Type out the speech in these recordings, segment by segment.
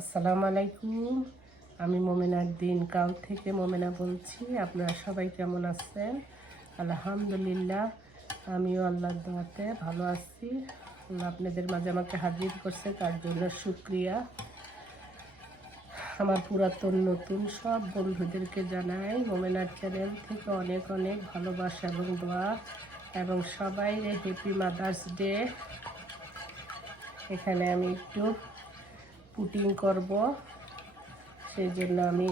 আসসালামু আলাইকুম। আমি মোমেনার দিন কাল থেকে মোমেনা বলছি, আপনারা সবাই কেমন আছেন? আলহামদুলিল্লাহ, আমিও আল্লাহর দোয়াতে ভালো আছি। আপনাদের মাঝে আমাকে হাজির করছে, তার জন্য শুক্রিয়া। আমার পুরাতন, নতুন সব বন্ধুদেরকে জানাই, মোমেনার চ্যানেল থেকে অনেক অনেক ভালোবাসা এবং দোয়া। এবং সবাই হ্যাপি মাদার্স ডে এখানে আমি একটু পুটিং করব। সেই জন্য আমি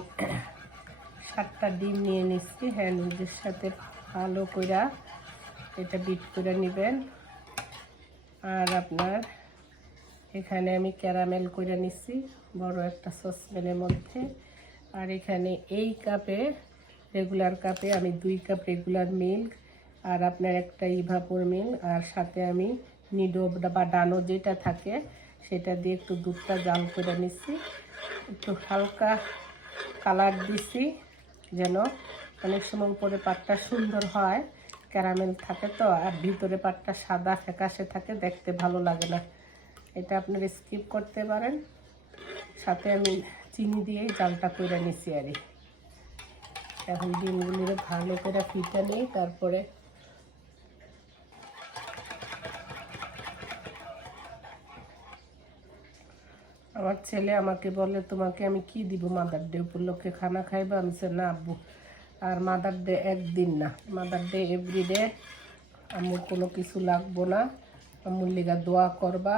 সাতটা ডিম নিয়ে নিচ্ছি। হ্যান্ডউইচের সাথে ভালো করে এটা বিট করে নেবেন। আর আপনার এখানে আমি ক্যারামেল করে নিচ্ছি, বড় একটা সসপ্যানের মধ্যে। আর এখানে এই কাপে, রেগুলার কাপে আমি দুই কাপ রেগুলার মিল্ক আর আপনার একটা ইভাপোর মিল্ক। আর সাথে আমি নিডো বা ডানো যেটা থাকে সেটা দিয়ে একটু দুধটা জাল করে নিচ্ছি একটু হালকা কালার দিছি যেন অনেক সময় উপরে পাটটা সুন্দর হয়, ক্যারামেল থাকে তো, আর ভিতরে পাটটা সাদা ফ্যাকাশে থাকে, দেখতে ভালো লাগে না। এটা আপনারা স্কিপ করতে পারেন, সাথে আমি চিনি দিয়েই জালটা করে নিছি আর এখন ডিমগুলো ভালো করে ফিটা নিই, তারপরে আমার ছেলে আমাকে বলে, তোমাকে আমি কি দিব? মাদার ডে উপলক্ষে খানা খাইবা? আমি সে না আব্বু, আর মাদার ডে একদিন না। মাদার ডে এভরিডে আমার কোনো কিছু লাগবো না। আমার লিগা দোয়া করবা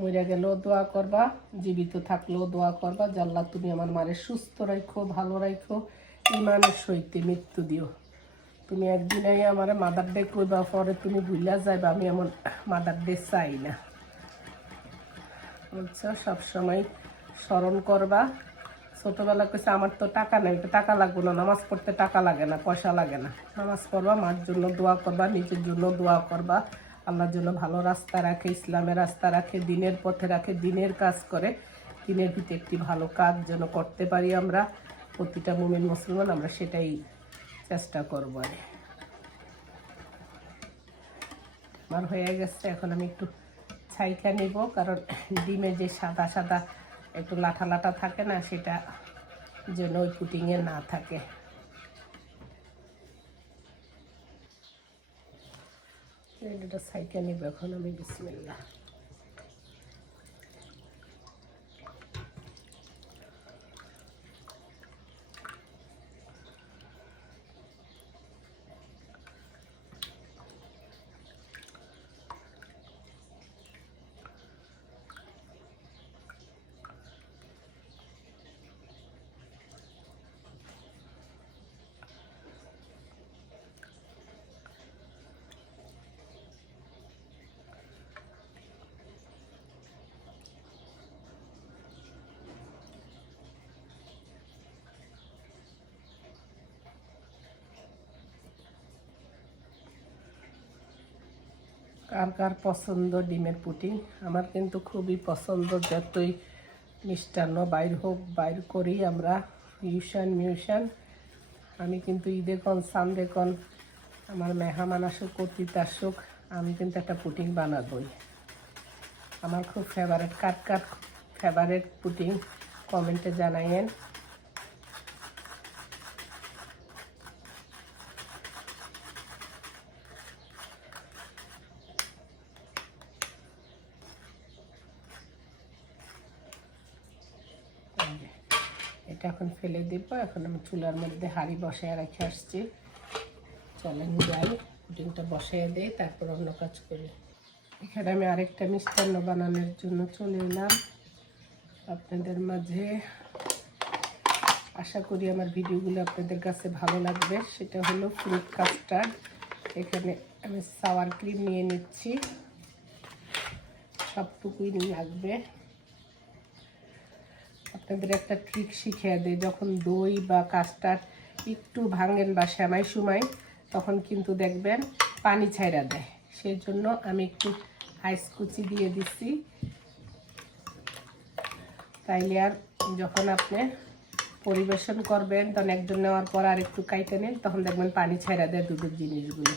মরে গেলেও দোয়া করবা, জীবিত থাকলেও দোয়া করবা। জাল্লা তুমি আমার মারে সুস্থ রাখো ভালো রাখো ইমানের সহিতে মৃত্যু দিও। তুমি একদিনেই আমার মাদার ডে করবা পরে তুমি ভুলা যাইবা, আমি এমন মাদার ডে চাই না। বুঝছ সবসময় স্মরণ করবা। ছোটোবেলা কেছে আমার তো টাকা নেই টাকা লাগবে না, নামাজ পড়তে টাকা লাগে না, পয়সা লাগে না। নামাজ পড়বা, মার জন্য দোয়া করবা, নিজের জন্য দোয়া করবা। আল্লাহর জন্য ভালো রাস্তা রাখে, ইসলামের রাস্তা রাখে, দিনের পথে রাখে, দিনের কাজ করে। দিনের ভিতরে একটি ভালো কাজ যেন করতে পারি আমরা, প্রতিটা মুমিন মুসলমান, আমরা সেটাই চেষ্টা করব। আর আমার হয়ে গেছে, এখন আমি একটু ছাইকা নিব, কারণ ডিমে যে সাদা সাদা একটু লাঠা লাঠা থাকে না, সেটা যেন ওই পুটিংয়ে না থাকে। এটা ছাইকা নিব এখন আমি বিসমিল্লা কার কার পছন্দ ডিমের পুটিং? আমার কিন্তু খুবই পছন্দ, যতই মিষ্টান্ন, বাইর হোক, বাইর করি আমরা। ইউশান, মিউশান। আমি কিন্তু ঈদে কন সানডে কন আমার মেহমান আসুক অতীত আসুক, আমি কিন্তু একটা পুটিং বানাবই। আমার খুব favourite cut cut favourite pudding? কমেন্টে জানাইয়েন। এটা এখন ফেলে দিব। এখন আমি চুলার মধ্যে হাঁড়ি বসায় রেখে আসছি। চলেন যাই পুডিংটা বসাই দিই, তারপর অন্য কাজ করি। এখানে আমি আরেকটা মিষ্টান্ন বানানোর জন্য চলে এলাম। আপনাদের মাঝে আশা করি আমার ভিডিওগুলো আপনাদের কাছে ভালো লাগবে। সেটা হলো ফ্রুট কাস্টার্ড এখানে আমি সাওয়ার ক্রিম নিয়ে নিচ্ছি। সবটুকুই লাগবে। আপনাদের একটা ট্রিক শিখিয়ে দেয় যখন দই বা কাস্টার্ড একটু ভাঙেন বা শ্যামাই সময় তখন কিন্তু দেখবেন পানি ছাইরা দেয়। সেই জন্য আমি একটু আইস কুচি দিয়ে দিচ্ছি। তাইলে আর যখন আপনি পরিবেশন করবেন, তখন একজন নেওয়ার পর আর একটু কাইটে নেন, তখন দেখবেন পানি ছাইরা দেয় দুধের জিনিসগুলো।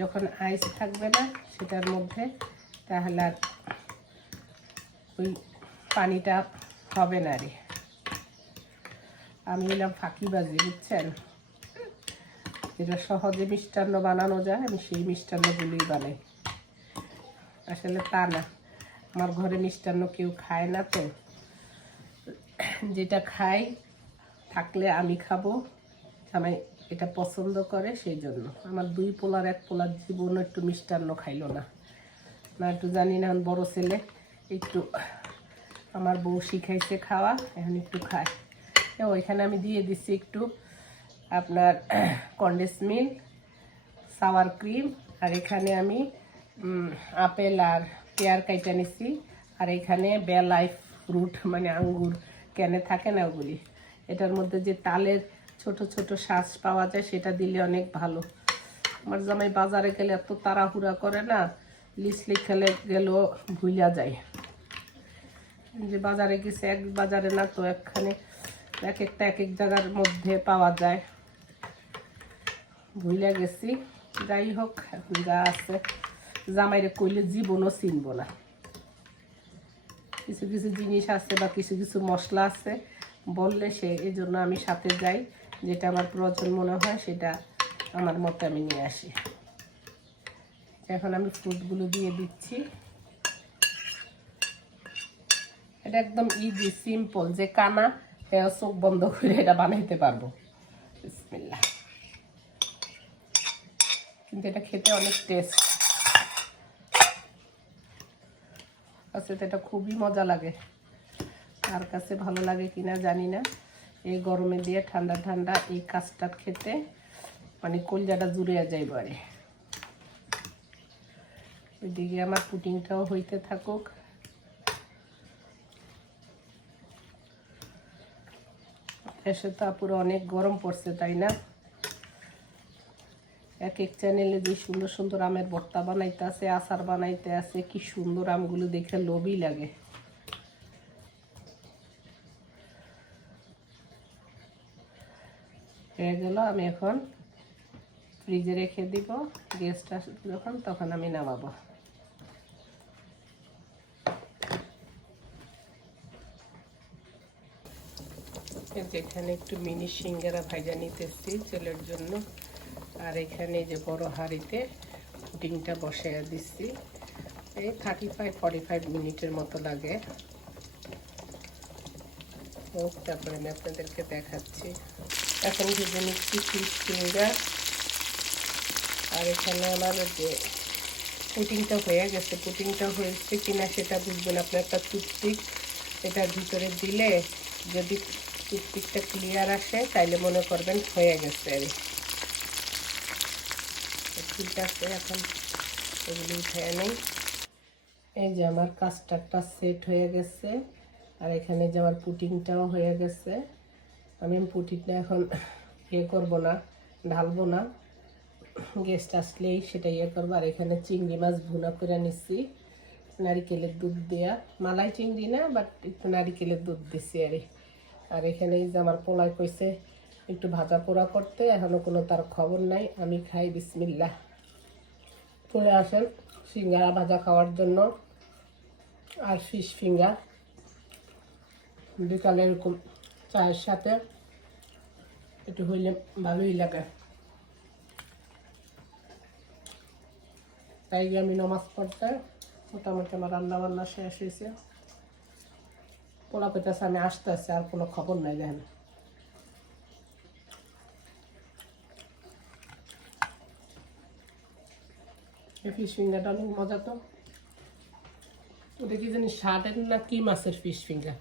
যখন আইস থাকবে না সেটার মধ্যে, তাহলে আর ওই পানিটা হবে না রে। আমি এলাম ফাঁকিবাজি, বুঝছেন? যেটা সহজে মিষ্টান্ন বানানো যায়, আমি সেই মিষ্টান্নগুলোই বানাই। আসলে তা না। আমার ঘরে মিষ্টান্ন কেউ খায় না তো। যেটা খাই থাকলে আমি খাব। আমি এটা পছন্দ করে সেই জন্য। আমার দুই পোলার এক পোলার জীবনও একটু মিষ্টান্ন খাইলো না। না, একটু জানি না, বড় ছেলে, একটু আমার বউ শিখাইছে খাওয়া, এখন একটু খায় ওইখানে আমি দিয়ে দিচ্ছি একটু আপনার কন্ডেন্স মিল্ক সাওয়ার ক্রিম আর এখানে আমি আপেল আর পেয়ার কাইটা নিছি। আর এখানে বেলাই ফ্রুট মানে আঙ্গুর ক্যানে থাকে না ওগুলি? এটার মধ্যে যে তালের ছোট ছোট শ্বাস পাওয়া যায়, সেটা দিলে অনেক ভালো। আমার জামাই বাজারে গেলে এত তাড়াহুড়া করে না, লিস্ট লিখালে গেলেও ভুলা যায়। যে বাজারে গেছে, এক বাজারে না তো একখানে। এক একটা এক এক জায়গার মধ্যে পাওয়া যায়। ভুলে গেছি। যাই হোক, এখন যা আছে। জামাইরে কইলে জীবনও চিনব না। কিছু কিছু জিনিস আছে বা কিছু কিছু মশলা আছে। বললে সে এই জন্য আমি সাথে যাই। যেটা আমার প্রয়োজন মনে হয় সেটা আমার মতে আমি নিয়ে আসি। এখন আমি ফ্রুটগুলো দিয়ে দিচ্ছি। এটা একদম ইজি সিম্পল যে কানা চোখ বন্ধ করে এটা বানাইতে পারব। বিসমিল্লাহ। কিন্তু এটা খেতে অনেক টেস্ট তো এটা খুবই মজা লাগে। কার কাছে ভালো লাগে কিনা জানি না। এই গরমে দিয়ে ঠান্ডা ঠান্ডা এই কাস্টার্ড খেতে মানে কলজাটা জুড়ে যায় বারে এদিকে আমার পুটিংটাও হইতে থাকুক। এসে তো পুরো অনেক গরম পড়ছে, তাই না? এক এক চ্যানেলে যে সুন্দর সুন্দর আমের ভর্তা বানাইতে আছে, আচার বানাইতে আছে, কি সুন্দর আমগুলো দেখে লোভই লাগে। হয়ে গেল, আমি এখন ফ্রিজে রেখে দিব আসবে যখন, তখন আমি নামাবো। এখানে একটু মিনি সিঙ্গারা ভাজা নিতেছি ছেলের জন্য। আর এখানে যে বড় হাঁড়িতে পুটিংটা বসাইয়া দিচ্ছি এই থার্টি ফাইভ ফর্টি ফাইভ মিনিটের মতো লাগে। তারপরে আমি আপনাদেরকে দেখাচ্ছি। এখন ভেজে নিচ্ছি ফিশ ফিঙ্গার আর এখানে আমার যে পুটিংটা হয়ে গেছে। পুটিংটা হয়েছে কিনা সেটা বুঝবেন, আপনার একটা টুথপিক এটার ভিতরে দিলে যদি টুথপিকটা ক্লিয়ার আসে, তাইলে মনে করবেন হয়ে গেছে। আর। ঠিক আছে, এখন এগুলি উঠে নেই। এই যে আমার কাস্টারটা সেট হয়ে গেছে, আর এখানে যে আমার পুটিংটাও হয়ে গেছে। আমি পুটিংটা এখন ইয়ে করব না, ঢালবো না। গেস্ট আসলেই সেটা ইয়ে করব। আর এখানে চিংড়ি মাছ ভুনা করে নিচ্ছি নারিকেলের দুধ দেয়া। মালাই চিংড়ি না বাট একটু নারিকেলের দুধ দিচ্ছি আর। আর এখানে এই যে আমার পোলায় কইছে, একটু ভাজা পোড়া করতে, এখনও কোনো তার খবর নাই, আমি খাই বিসমিল্লা চলে আসেন সিঙ্গারা ভাজা খাওয়ার জন্য, আর ফিশ ফিঙ্গার বিকালে এরকম চায়ের সাথে, একটু হইলে ভালোই লাগে। তাই আমি নমাজ পড়তে, মোটামুটি আমার রান্না বান্না শেষ হয়েছে পোলা পেতেছে আমি আসতে আসছি আর কোনো খবর নাই, দেখেন। এই ফিশ ফিঙ্গারটা অনেক মজা তো। ওটা কি জানি শার্টের না কি মাছের ফিশ ফিঙ্গার